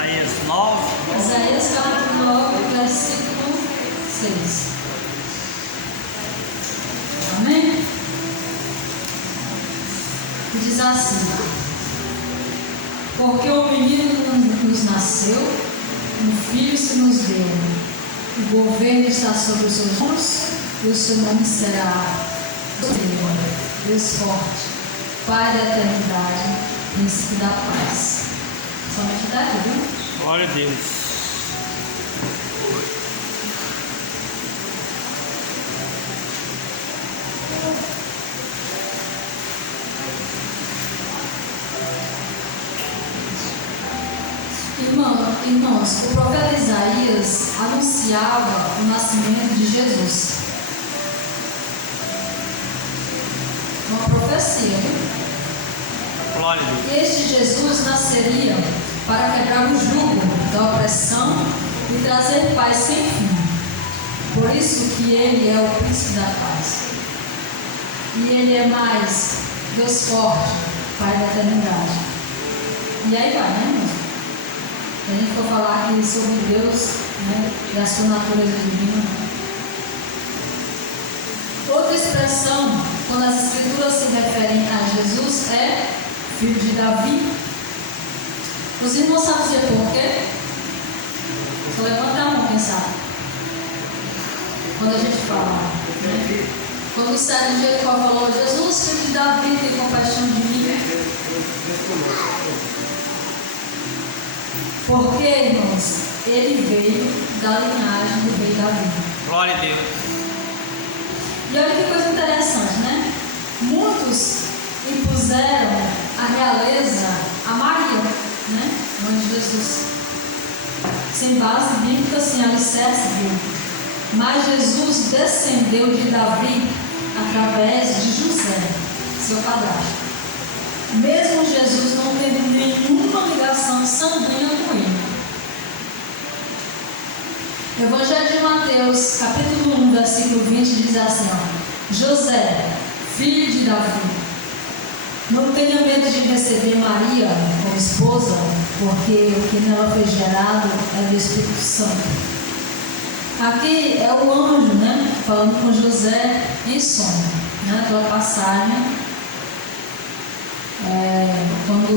Isaías 9. Isaías capítulo 9, versículo 6. Amém? Diz assim: porque o menino nos nasceu, um filho se nos deu, o governo está sobre os seus ombros, e o seu nome será Deus forte, Pai da eternidade, Príncipe da paz. Somente daqui, viu? Glória a Deus. Irmãos, o profeta Isaías anunciava o nascimento de Jesus. Uma profecia, viu? Glória a Deus. E este Jesus nasceria para quebrar o jugo da opressão e trazer paz sem fim. Por isso que ele é o príncipe da paz. E ele é mais Deus forte, Pai da eternidade. E aí vai, né, irmãos? Se a gente for falar aqui sobre Deus, né, e a sua natureza divina. Outra expressão, quando as escrituras se referem a Jesus, é filho de Davi. Os irmãos sabem dizer por quê? Só levanta a mão, quem sabe? Quando a gente fala, né? Quando o servo de Jericó falou: Jesus, filho de Davi, tem compaixão de mim. Porque, irmãos, ele veio da linhagem do rei Davi. Glória a Deus. E olha que coisa interessante, né? Muitos impuseram a realeza a Maria, né? Mãe de Jesus, sem base bíblica, sem alicerce bíblico. Mas Jesus descendeu de Davi através de José, seu padrasto. Mesmo Jesus não tendo nenhuma ligação sanguínea com ele. Evangelho de Mateus, capítulo 1, versículo 20, diz assim: ó, José, filho de Davi, não tenha medo de receber Maria como esposa, porque o que nela foi gerado é do Espírito Santo. Aqui é o anjo, né, falando com José em sonho, né, pela passagem. Quando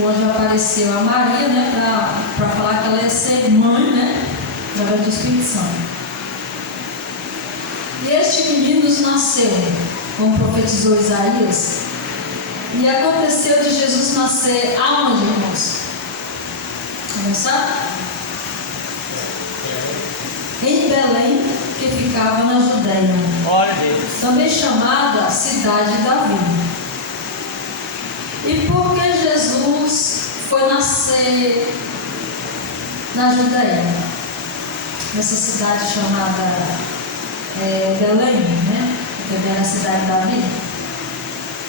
o anjo apareceu a Maria, né, para falar que ela ia ser mãe, né, através do Espírito Santo. E este menino nos nasceu, como profetizou Isaías. E aconteceu de Jesus nascer aonde, irmãos? Começar? Em Belém, que ficava na Judéia, Glória a Deus. também chamada Cidade de Davi. E por que Jesus foi nascer na Judéia, nessa cidade chamada Belém, né? Que também era a cidade de Davi?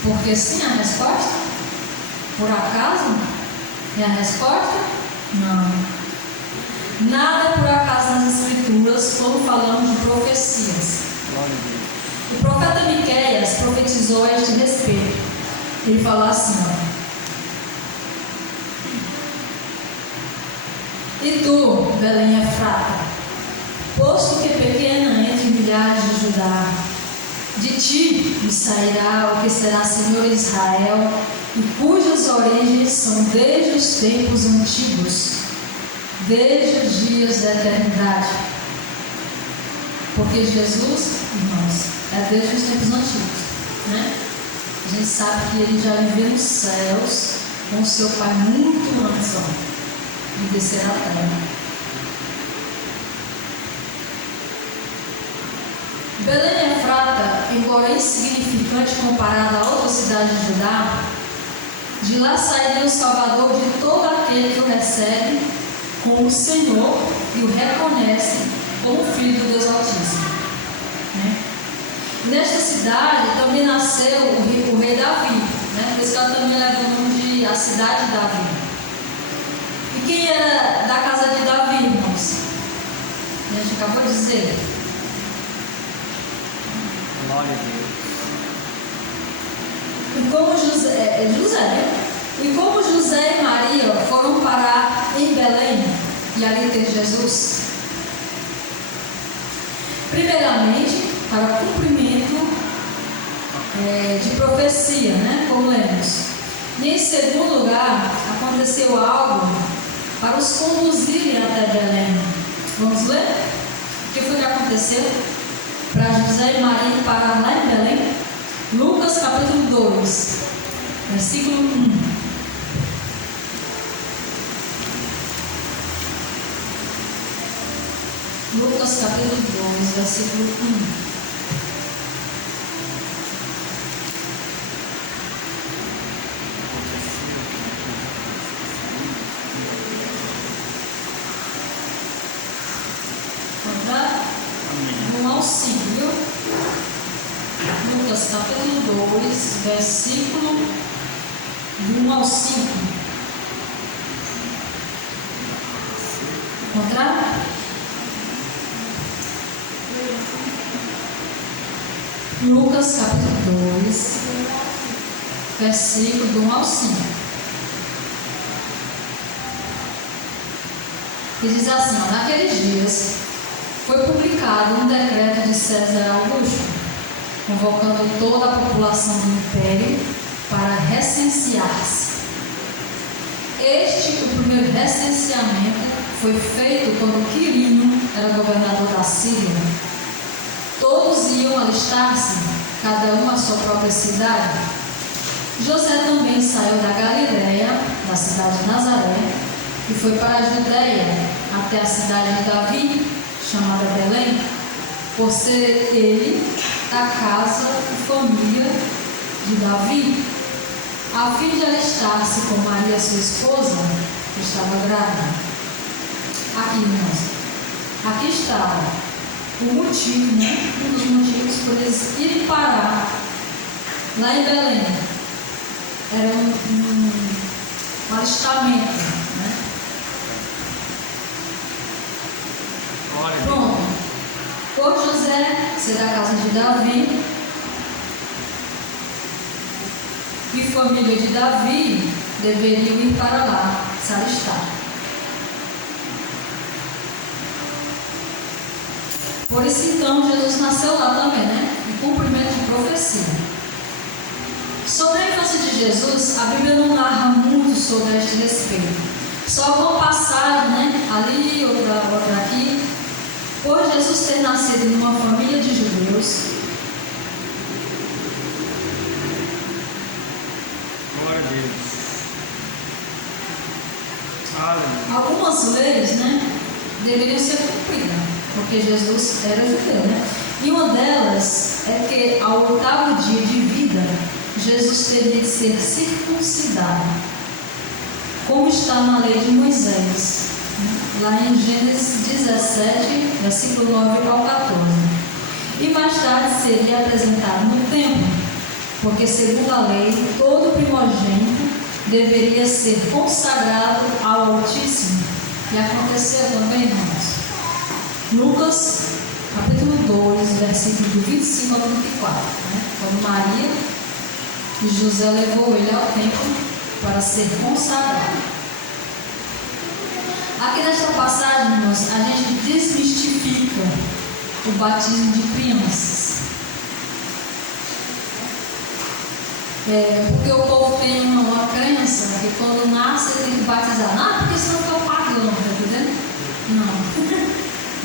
Porque sim, a resposta? Por acaso? É a resposta? Não. Nada é por acaso nas Escrituras quando falamos de profecias. Glória a Deus. O profeta Miqueias profetizou a este respeito. Ele falou assim: ó, e tu, Belém Efrata, posto que pequena entre milhares de Judá, de ti me sairá o que será Senhor Israel, e cujas origens são desde os tempos antigos, desde os dias da eternidade. Porque Jesus, irmãos, é desde os tempos antigos, né? A gente sabe que ele já viveu nos céus com seu Pai muito antes de descer à terra. Belém Efrata, embora insignificante comparada a outra cidade de Judá, de lá sairia o Salvador de todo aquele que o recebe como o Senhor e o reconhece como filho do Deus Altíssimo, né? Nesta cidade também nasceu o rei Davi, né? Por isso que ela também leva o nome de a cidade de Davi. E quem era da casa de Davi, irmãos? A gente acabou de dizer. Glória a Deus. E como José, né? E como José e Maria foram parar em Belém, e ali ter Jesus? Primeiramente, para cumprimento de profecia, né? Como lemos. E em segundo lugar, aconteceu algo para os conduzirem até Belém. Vamos ler? O que foi que aconteceu para José e Maria parar lá em Belém? Lucas capítulo 2, versículo 1. Lucas capítulo 2, versículo 1. Amém. 1 ao 5, viu? Lucas capítulo 2, versículo 1 ao 5. Encontrar? Lucas capítulo 2, versículo do 1 ao 5. Que diz assim, ó, naqueles dias foi publicado um decreto de César Augusto, convocando toda a população do império para recensear-se. O primeiro recenseamento foi feito quando Quirino era governador da Síria. Todos iam alistar-se, cada um à sua própria cidade. José também saiu da Galiléia, da cidade de Nazaré, e foi para a Judéia, até a cidade de Davi, chamada Belém, por ser ele da casa e família de Davi, a fim de alistar-se com Maria, sua esposa, que estava grávida. Aqui, irmãos, aqui está o motivo, né? Um dos motivos por eles irem parar lá em Belém. Era um alistamento, né? Pronto. Por José ser da casa de Davi e família de Davi, deveriam ir para lá se alistar. Por isso então Jesus nasceu lá também, né? Em cumprimento de profecia. Sobre a infância de Jesus, a Bíblia não narra muito sobre este respeito. Só alguma passagem, né? Ali, outra aqui. Por Jesus ter nascido em uma família de judeus, Glória a Deus. Aleluia. algumas leis, né, deveriam ser cumpridas, porque Jesus era judeu, né? E uma delas é que ao 8º dia de vida, Jesus teria de ser circuncidado, como está na lei de Moisés, lá em Gênesis 17, versículo 9 ao 14. E mais tarde seria apresentado no templo, porque segundo a lei, todo primogênito deveria ser consagrado ao Altíssimo. E aconteceu também, irmãos. Lucas, capítulo 2, versículo do 25 ao 24. Né? Quando Maria e José levou ele ao templo para ser consagrado. Aqui nesta passagem, irmãos, a gente desmistifica o batismo de crianças. Porque o povo tem uma crença que quando nasce ele tem que batizar. Não, porque senão fica pagão, tá entendendo? Não,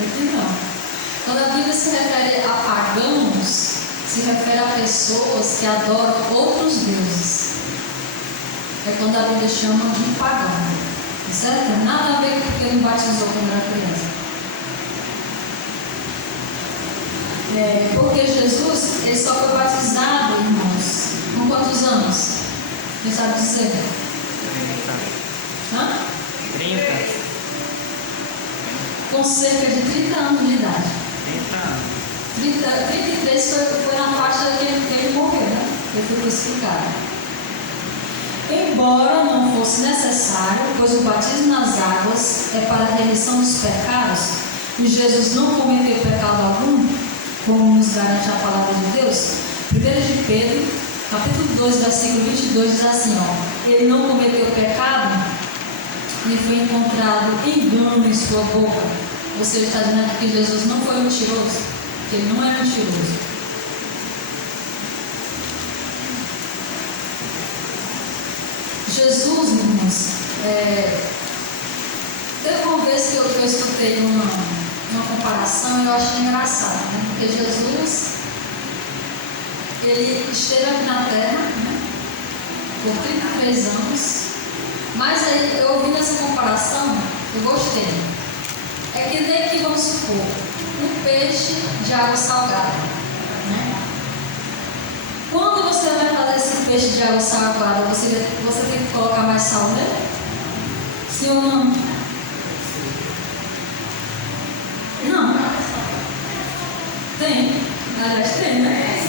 aqui não. Quando a Bíblia se refere a pagãos, se refere a pessoas que adoram outros deuses. É quando a Bíblia chama de pagão. Certo? Tem nada a ver com porque ele batizou quando era criança. Porque Jesus, ele só foi batizado, irmãos, com quantos anos? Quem sabe dizer? 30. Com cerca de 30 anos de idade. 30 anos. 33 foi na faixa que ele morreu, né? Ele foi crucificado. Embora não fosse necessário, pois o batismo nas águas é para a remissão dos pecados, e Jesus não cometeu pecado algum, como nos garante a palavra de Deus, 1 de Pedro, capítulo 2, versículo 22, diz assim, ó, ele não cometeu pecado, e foi encontrado engano em sua boca. Você está dizendo que Jesus não foi mentiroso? Que ele não é mentiroso. Jesus, irmãos, teve uma vez que eu escutei uma comparação e eu achei engraçado, né? Porque Jesus, ele esteve aqui na Terra, né, por 33 anos, mas aí eu ouvindo essa comparação, eu gostei. É que nem que, vamos supor, um peixe de água salgada, né? Quando você vai fazer esse peixe de água salgada, você tem que colocar mais sal nele? Sim ou não? Não. Tem. Aliás, tem, né?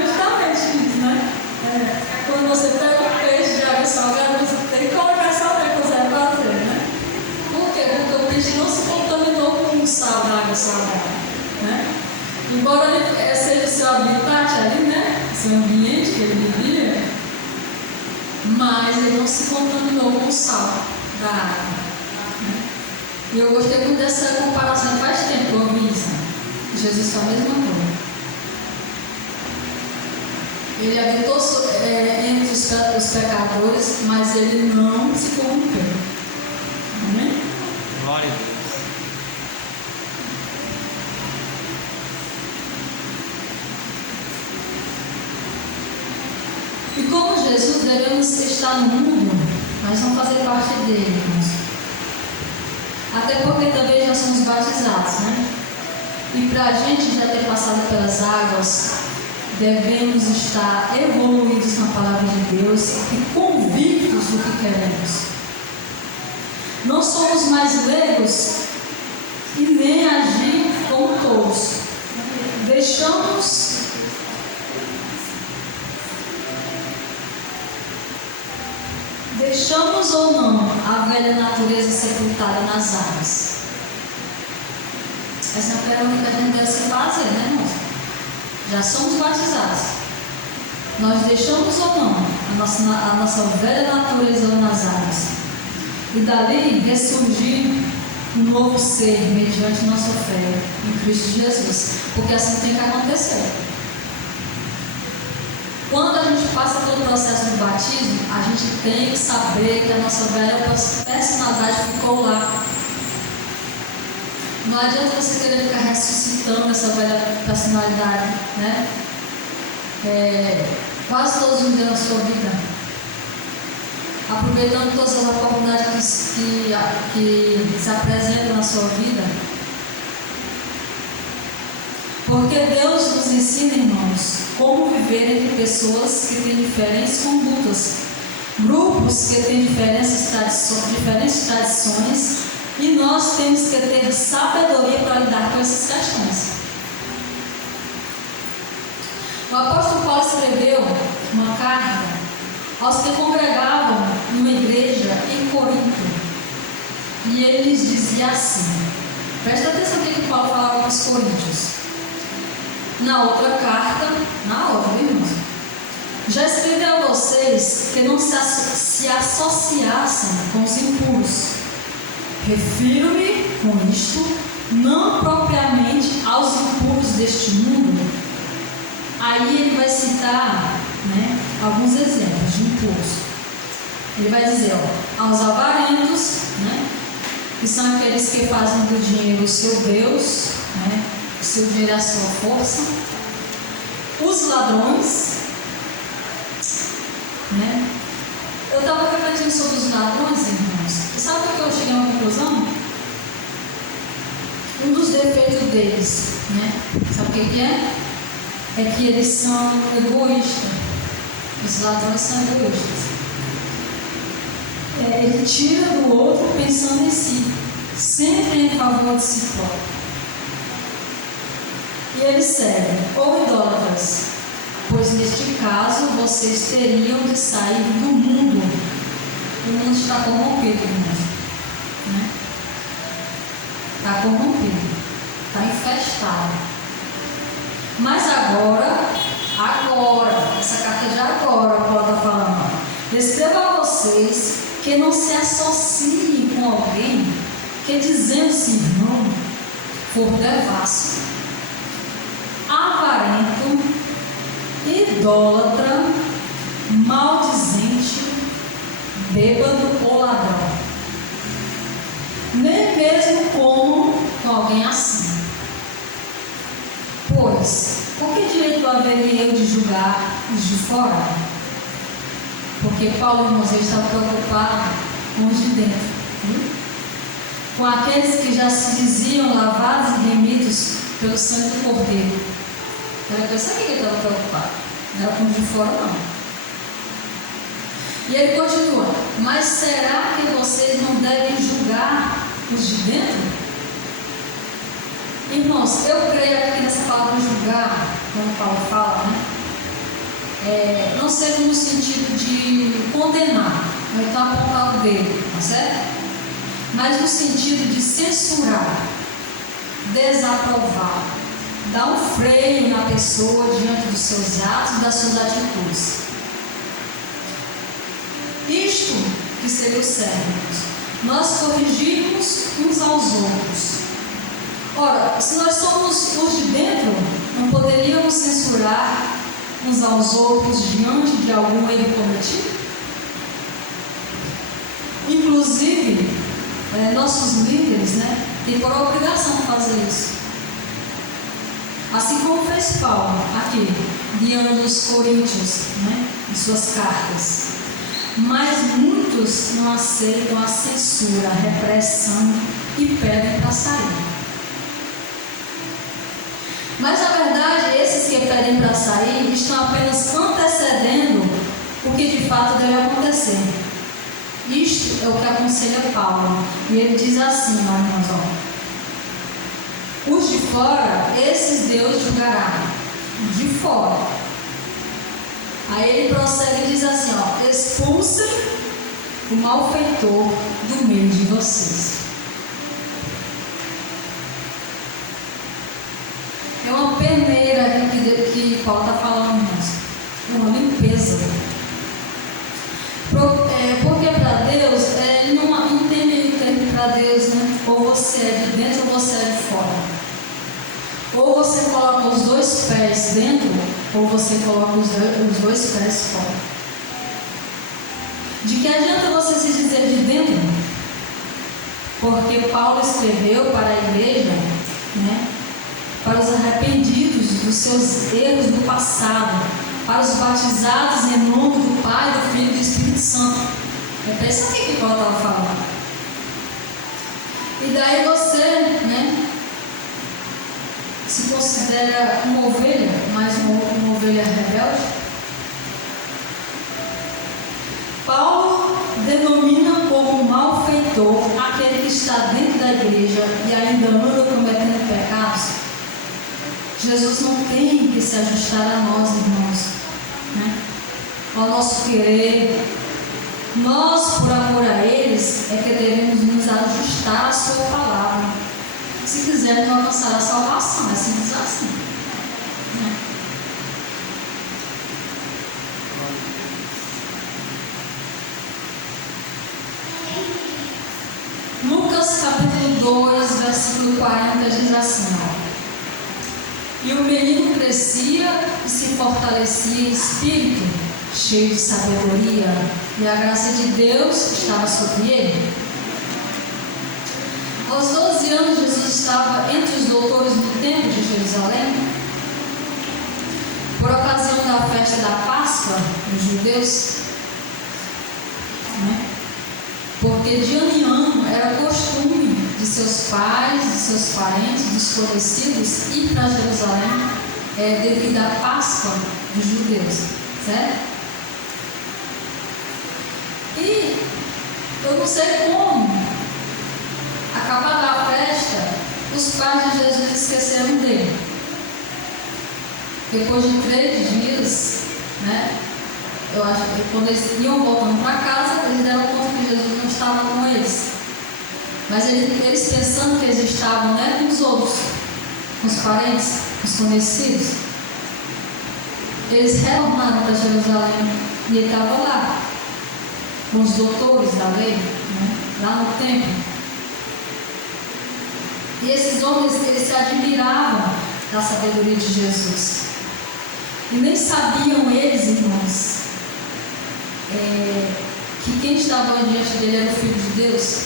Justamente isso, né? Quando você pega um peixe de água salgada, você tem que colocar sal para você fazer, né? Por quê? Porque o peixe não se contaminou com o sal da água salgada, né? Embora ele seja o seu habitat ali, né? Seu ambiente que ele vivia, mas ele não se contaminou com o sal da água. E eu gostei muito dessa comparação. Faz tempo que eu ouvi isso. Jesus faz a mesma coisa. Ele habitou entre os pecadores, mas ele não se corrompeu. Amém? Glória a Deus. E como Jesus, devemos estar no mundo, mas não fazer parte dele, irmãos. Até porque também já somos batizados, né? E para a gente já ter passado pelas águas, devemos estar evoluídos na palavra de Deus e convictos do que queremos. Não somos mais leigos e nem agir como tolos. Deixamos ou não a velha natureza sepultada nas águas? Essa é a pergunta que a gente deve se fazer, né, irmãos? Já somos batizados. Nós deixamos ou não a nossa velha natureza nas águas? E dali ressurgir um novo ser mediante nossa fé em Cristo Jesus. Porque assim tem que acontecer. Quando a gente passa pelo processo do batismo, a gente tem que saber que a nossa velha personalidade ficou lá. Não adianta você querer ficar ressuscitando essa velha personalidade, né? Quase todos os dias da sua vida. Aproveitando todas as oportunidades que se apresentam na sua vida. Porque Deus nos ensina, irmãos, como viver entre pessoas que têm diferentes condutas, grupos que têm diferentes tradições, e nós temos que ter sabedoria para lidar com essas questões. O apóstolo Paulo escreveu uma carta aos que congregavam numa igreja em Corinto, e ele lhes dizia assim, presta atenção no que Paulo falava para os coríntios. Na outra carta, irmãos, já escrevi a vocês que não se associassem com os impuros. Refiro-me com isto, não propriamente aos impuros deste mundo. Aí ele vai citar, né, alguns exemplos de impuros. Ele vai dizer, aos avarentos, né, que são aqueles que fazem do dinheiro o seu Deus, né, o seu dinheiro é a sua força. Os ladrões, né? Eu estava refletindo sobre os ladrões, irmãos. E sabe o que eu cheguei a uma conclusão? Um dos defeitos deles, né? Sabe o que é? É que eles são egoístas. Os ladrões são egoístas. Ele tira do outro pensando em si, sempre em favor de si próprio. E eles seguem, ou idólatras, pois neste caso vocês teriam de sair do mundo. O mundo está corrompido, irmãos, né? Está corrompido, está infestado. Mas agora, vocês que não se associem com alguém que, dizendo-se irmão, for devasso, avarento, idólatra, maldizente, bêbado ou ladrão. Nem mesmo como com alguém assim. Pois, por que direito haveria eu de julgar os de fora? Porque Paulo, irmãos, ele estava preocupado com os de dentro, com aqueles que já se diziam lavados e remidos pelo sangue do Cordeiro. Era com isso aqui que ele estava preocupado, não era com os de fora, não. E ele continua: mas será que vocês não devem julgar os de dentro? Irmãos, eu creio aqui nessa palavra julgar, como Paulo fala, não seja no sentido de condenar, ou então apontar o dedo, tá certo? Mas no sentido de censurar, desaprovar, dar um freio na pessoa diante dos seus atos e das suas atitudes. Isto que seria o certo, nós corrigirmos uns aos outros. Ora, se nós somos os de dentro, não poderíamos censurar uns aos outros diante de algum erro cometido? Inclusive, nossos líderes, têm por obrigação de fazer isso. Assim como fez Paulo aqui, guiando os coríntios, em suas cartas. Mas muitos não aceitam a censura, a repressão e pedem para sair. Mas na verdade, esses que pedem para sair estão apenas antecedendo o que de fato deve acontecer. Isto é o que aconselha Paulo. E ele diz assim, irmãos, os de fora, esses Deus julgará. Os de fora. Aí ele prossegue e diz assim, expulsem o malfeitor do meio de vocês. É uma peneira aqui que Paulo está falando, irmãos. Uma limpeza. Porque para Deus, ele não tem meio termo para Deus, ou você é de dentro ou você é de fora. Ou você coloca os dois pés dentro, ou você coloca os dois pés fora. De que adianta você se dizer de dentro? Porque Paulo escreveu para a igreja, para os arrependidos dos seus erros do passado, para os batizados em nome do Pai, do Filho e do Espírito Santo. É isso aqui que Paulo estava falando. E daí você, se considera uma ovelha, mas uma ovelha rebelde. Paulo denomina como malfeitor aquele que está dentro da igreja e ainda anda cometendo pecados. Jesus não tem que se ajustar a nós, irmãos, ao nosso querer. Nós, por amor a eles, é que devemos nos ajustar à sua palavra, se quisermos alcançar a salvação. É simples assim. Lucas capítulo 2, versículo 40 diz assim: e o menino crescia e se fortalecia em espírito, cheio de sabedoria, e a graça de Deus estava sobre ele. Aos 12 anos, Jesus estava entre os doutores do templo de Jerusalém, por ocasião da festa da Páscoa dos judeus, porque de ano em ano era costume de seus pais, de seus parentes, dos conhecidos ir para Jerusalém devido à Páscoa dos judeus, certo? E eu não sei como, acabada a festa, os pais de Jesus esqueceram dele. Depois de 3 dias, eu acho que quando eles iam voltando para casa, eles deram conta que Jesus não estava com eles. Mas eles pensando que eles estavam com os outros, com os parentes, com os conhecidos, eles retornaram para Jerusalém e ele estava lá. com os doutores da lei, né, lá no templo. E esses homens, eles se admiravam da sabedoria de Jesus. E nem sabiam eles, irmãos, que quem estava diante dele era o Filho de Deus.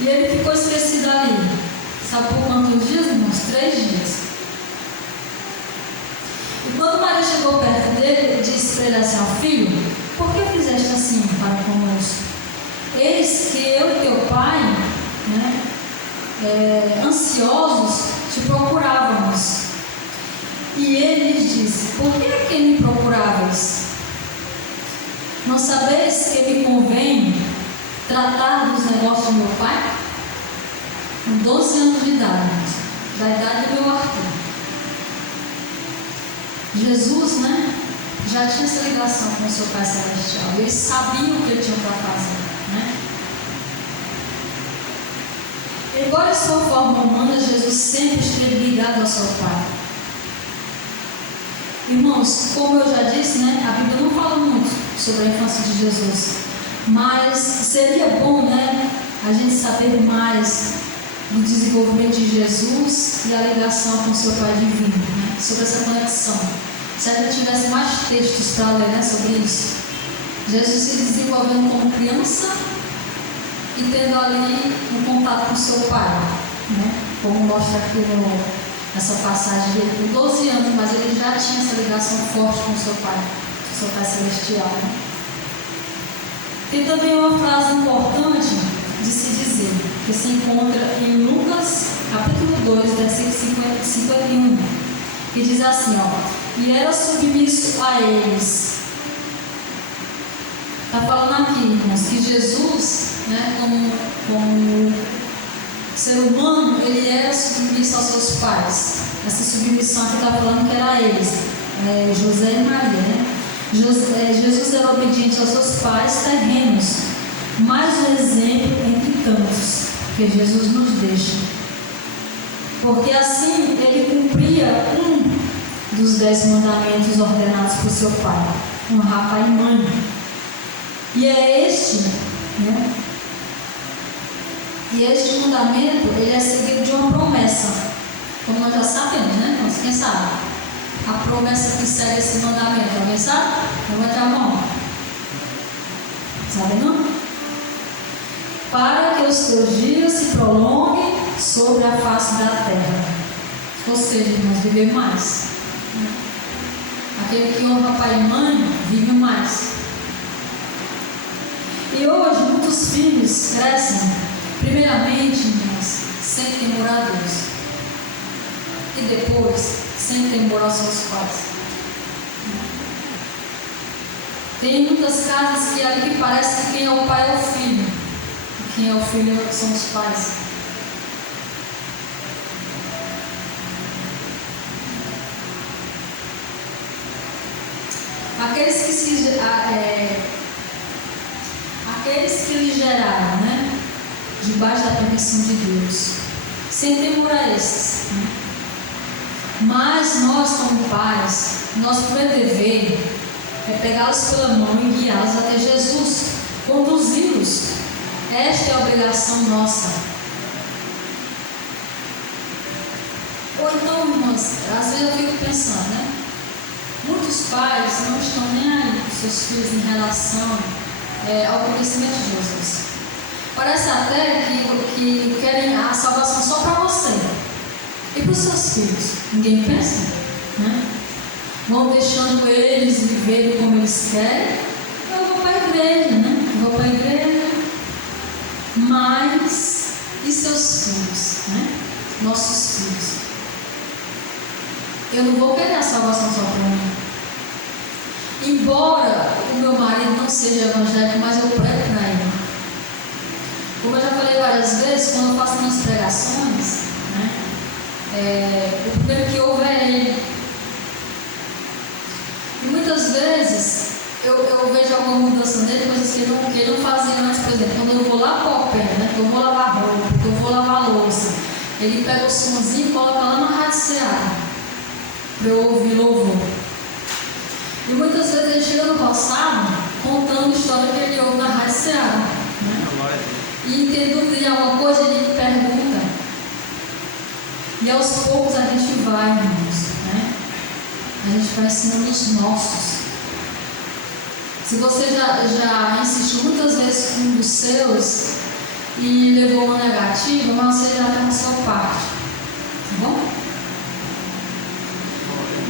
E ele ficou esquecido ali. Sabe por quantos dias, irmãos? 3 dias. E quando Maria chegou perto dele, ele disse para ele assim: ó, filho, por que fizeste assim para conosco? Eis que eu e teu pai, né, ansiosos, te procurávamos. E ele lhes disse: por que me procuráveis? Não sabeis que me convém tratar dos negócios do meu pai? Com 12 anos de idade, da idade do meu Arthur. Jesus, né, já tinha essa ligação com o seu Pai Celestial. Eles sabiam o que ele tinha para fazer, né? Embora em sua forma humana, Jesus sempre esteve ligado ao seu Pai. Irmãos, como eu já disse, né, a Bíblia não fala muito sobre a infância de Jesus, mas seria bom, né, a gente saber mais do desenvolvimento de Jesus e a ligação com o seu Pai divino, né, sobre essa conexão. Se a gente tivesse mais textos para ler, né, sobre isso. Jesus se desenvolvendo como criança e tendo ali um contato com o seu Pai, né, como mostra aqui nessa passagem dele, com 12 anos, mas ele já tinha essa ligação forte com o seu Pai Celestial. Né? Tem também uma frase importante de se dizer, que se encontra em Lucas, capítulo 2, versículo 51, que diz assim, ó, e era submisso a eles. Está falando aqui, irmãos, que Jesus, né, como ser humano, ele era submisso aos seus pais. Essa submissão aqui está falando que era a eles, José e Maria, né? Jesus era obediente aos seus pais terrenos, mais um exemplo entre tantos que Jesus nos deixa, porque assim ele cumpria um dos 10 mandamentos ordenados por seu pai: honrar pai e mãe. E é este, né? E este mandamento, ele é seguido de uma promessa, como nós já sabemos, né? Mas quem sabe? A promessa que segue esse mandamento, alguém sabe? Levanta a mão. Sabe não? Para que os teus dias se prolonguem sobre a face da terra. Ou seja, irmãos, viver mais. Aquele que honra pai e mãe, vive mais. E hoje, muitos filhos crescem, primeiramente, irmãos, sem temor a Deus. E depois, sem temor aos seus pais. Tem muitas casas que ali que parece que quem é o pai é o filho, e quem é o filho são os pais. Aqueles que lhe geraram, né, debaixo da permissão de Deus, sem temor a esses, né? Mas nós, como pais, nosso primeiro dever é pegá-los pela mão e guiá-los até Jesus, conduzi-los. Esta é a obrigação nossa. Ou então, irmãos, às vezes eu fico pensando, né? Muitos pais não estão nem aí com seus filhos em relação ao conhecimento de Jesus. Parece até que querem a salvação só para você. E para os seus filhos? Ninguém pensa, né? Vão deixando eles viverem como eles querem. Eu vou para a igreja, né? Eu vou para a igreja. Mas, e seus filhos, né? Nossos filhos? Eu não vou querer a salvação só para mim. Embora o meu marido não seja evangélico, mas eu prego para ele. Como eu já falei várias vezes, quando eu faço minhas pregações, né? O primeiro que ouve é ele. E muitas vezes eu vejo alguma mudança nele, coisas que ele não fazia antes. Por exemplo, quando eu vou lá para o pé, né, que eu vou lavar roupa, que eu vou lavar louça, ele pega o somzinho e coloca lá na Rádio Seara para eu ouvir louvor. E muitas vezes ele chega no roçado contando a história que ele ouve na Rádio Ceará, né? Glória a Deus. E tem dúvida em alguma coisa, ele pergunta. E aos poucos a gente vai, irmãos, né? A gente vai ensinando os nossos. Se você já insistiu muitas vezes com um dos seus e levou uma negativa, mas você já está na sua parte. Tá bom?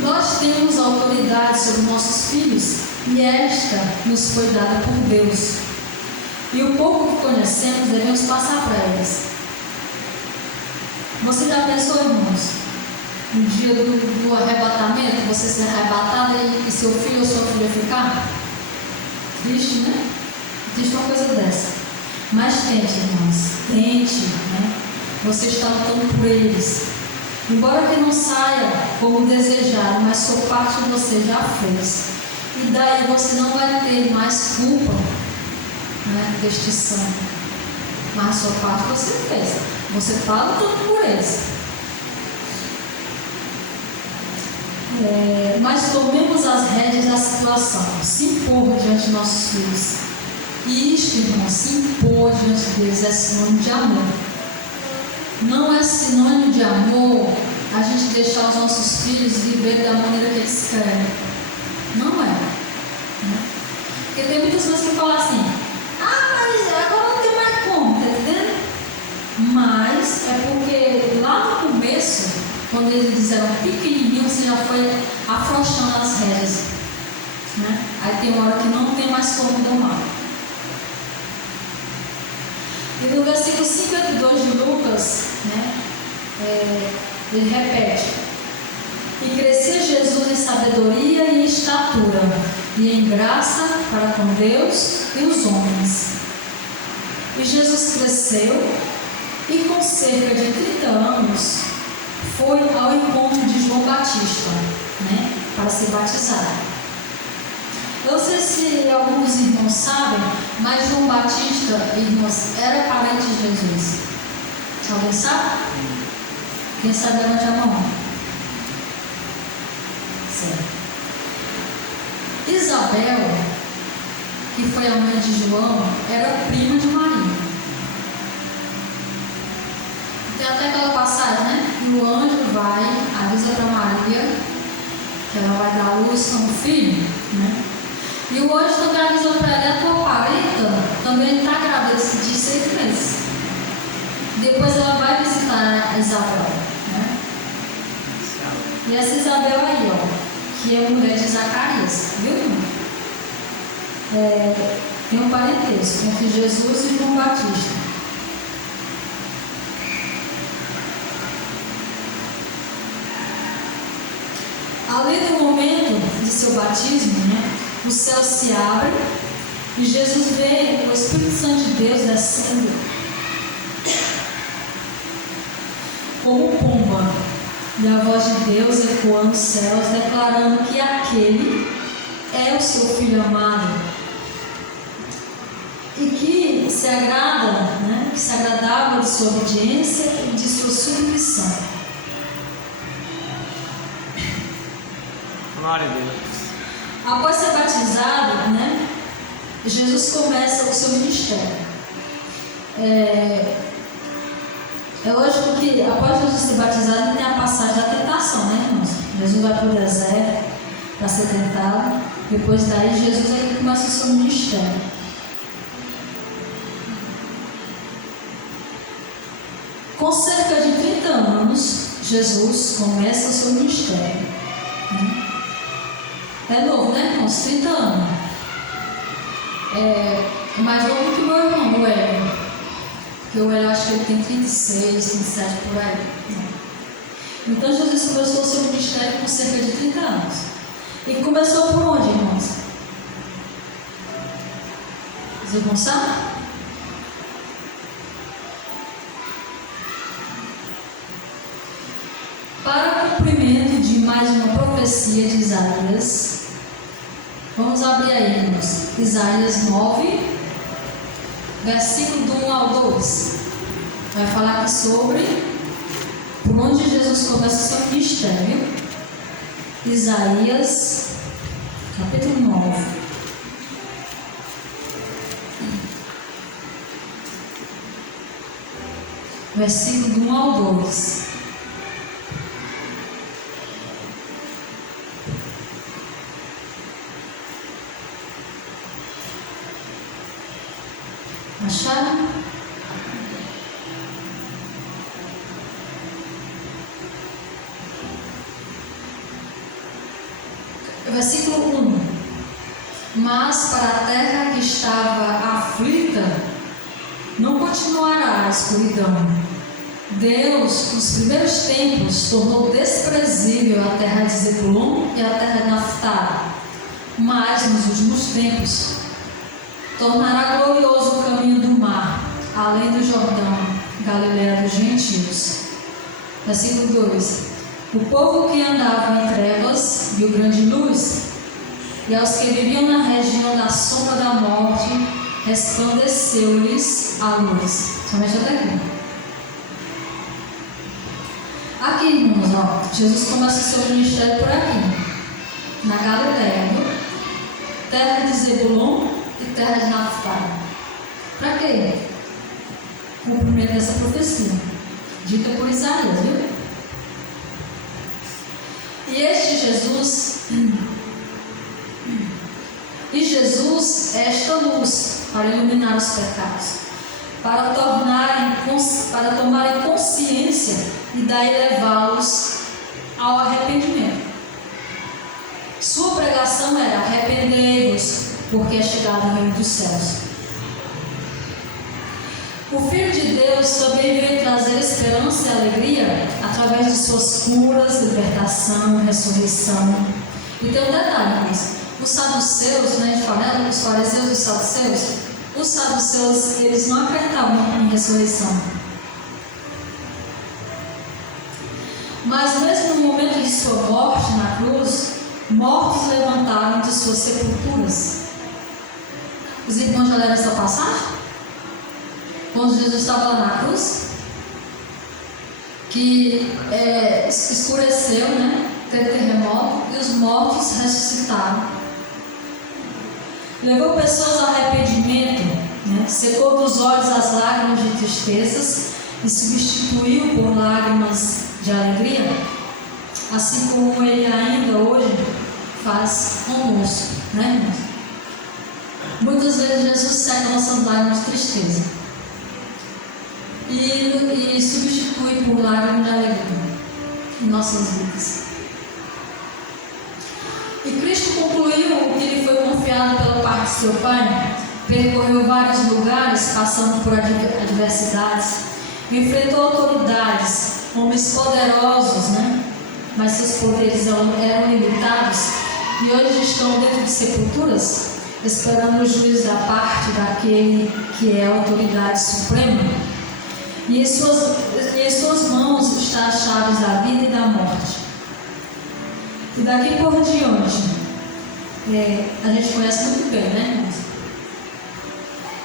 Nós temos autoridade sobre nossos filhos e esta nos foi dada por Deus. E o pouco que conhecemos devemos passar para eles. Você já pensou, irmãos, no dia do arrebatamento, você ser arrebatado e seu filho ou sua filha ficar? Triste, né? Existe uma coisa dessa. Mas tente, irmãos, tente, né? Você está lutando por eles. Embora que não saia como desejado, mas sua parte você já fez. E daí você não vai ter mais culpa, né, deste sangue. Mas sua parte você fez. Você está lutando por eles. Mas tomemos as rédeas da situação. Se impor diante de nossos filhos. E isto, irmão, se impor diante deles é sinônimo de amor. Não é sinônimo de amor a gente deixar os nossos filhos viver da maneira que eles querem. Não é. Né? Porque tem muitas pessoas que falam assim: mas agora não tem mais como, tá entendendo? Mas é porque lá no começo, quando eles eram pequenininhos, você já foi afrouxando as rédeas. Né? Aí tem uma hora que não tem mais como domar. E no versículo 52 de Lucas, né, ele repete: e crescia Jesus em sabedoria e em estatura, e em graça para com Deus e os homens. E Jesus cresceu e com cerca de 30 anos foi ao encontro de João Batista, né, para ser batizado. Eu não sei se alguns dos irmãos sabem, mas João Batista, irmãos, era parente de Jesus. Alguém sabe? Quem sabe, levante a mão. Certo. Isabel, que foi a mãe de João, era prima de Maria. Tem até aquela passagem, né? E o anjo vai, avisa para Maria que ela vai dar à luz a um filho, né? E o anjo também avisou para ela: a tua parenta também está grávida de 6 meses. Depois ela vai visitar a Isabel, né? E essa Isabel aí, ó, que é mulher de Zacarias, viu, irmão? Tem um parentesco entre Jesus e João Batista. Ali no momento de seu batismo, né, o céu se abre e Jesus vê o Espírito Santo de Deus descendo como pomba, e a voz de Deus ecoando os céus, declarando que aquele é o seu Filho amado e que se agrada, né, que se agradava de sua obediência e de sua submissão. Glória a Deus. Após ser batizado, né, Jesus começa o seu ministério. É lógico que após Jesus ser batizado, tem a passagem da tentação, né, irmãos? Jesus vai para o deserto para ser tentado. Depois daí, Jesus aí começa o seu ministério. Com cerca de 30 anos, Jesus começa o seu ministério. É novo, né, irmãos? 30 anos. É mais novo que o meu irmão, o Hélio. Porque o Hélio, acho que ele tem 36, 37 por aí. Então Jesus começou o seu ministério com cerca de 30 anos. E começou por onde, irmãos? Os irmãos sabem? Para cumprimento de mais uma profecia de Isaías, vamos abrir aí, irmãos, Isaías 9, versículo do 1 ao 2. Vai falar aqui sobre por onde Jesus começa o seu ministério. Isaías capítulo 9. Versículo do 1 ao 2. Acharam? Versículo 1. Mas para a terra que estava aflita, não continuará a escuridão. Deus, nos primeiros tempos, tornou desprezível a terra de Zebulon e a terra de Naftali, mas nos últimos tempos tornará glorioso o caminho do mar, além do Jordão, Galileia dos gentios. Versículo 2. O povo que andava em trevas viu grande luz, e aos que viviam na região da sombra da morte, resplandeceu-lhes a luz. Somente até aqui. Aqui, irmãos, ó, Jesus começa o seu ministério por aqui, na Galileia, viu? Terra de Zebulon e terra de Naftali. Para quê? Cumprimento dessa profecia, dita por Isaías, viu? E Jesus é esta luz para iluminar os pecados, para tomarem consciência e daí levá-los ao arrependimento. Sua pregação era: arrependei-vos, porque é chegado o reino dos céus. O Filho de Deus também veio trazer esperança e alegria através de suas curas, libertação, ressurreição. E tem um detalhe, mas os saduceus, né, a gente fala, os fariseus e os saduceus, os saduceus, eles não acreditavam em ressurreição. Mas mesmo no momento de sua morte na cruz, mortos levantaram de suas sepulturas. Os irmãos já leram essa passagem? Quando Jesus estava lá na cruz, que escureceu, né? Teve terremoto e os mortos ressuscitaram. Levou pessoas ao arrependimento, né? Secou dos olhos as lágrimas de tristezas e substituiu por lágrimas de alegria, assim como Ele ainda hoje faz conosco, né, irmãos? Muitas vezes Jesus seca nossas lágrimas de tristeza e substitui por lágrimas de alegria em nossas vidas. E Cristo concluiu o que lhe foi confiado pela parte de seu Pai, percorreu vários lugares, passando por adversidades, enfrentou autoridades, homens poderosos, né? Mas seus poderes eram limitados, e hoje estão dentro de sepulturas, esperando o juízo da parte daquele que é a autoridade suprema. E em suas mãos estão as chaves da vida e da morte. E daqui por diante, a gente conhece muito bem, né,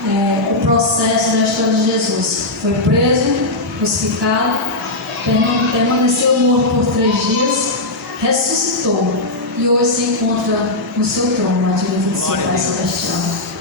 irmãos? O processo da história de Jesus. Foi preso, crucificado, permaneceu morto por 3 dias, ressuscitou e hoje se encontra no seu trono, à direita de seu Pai Celestial.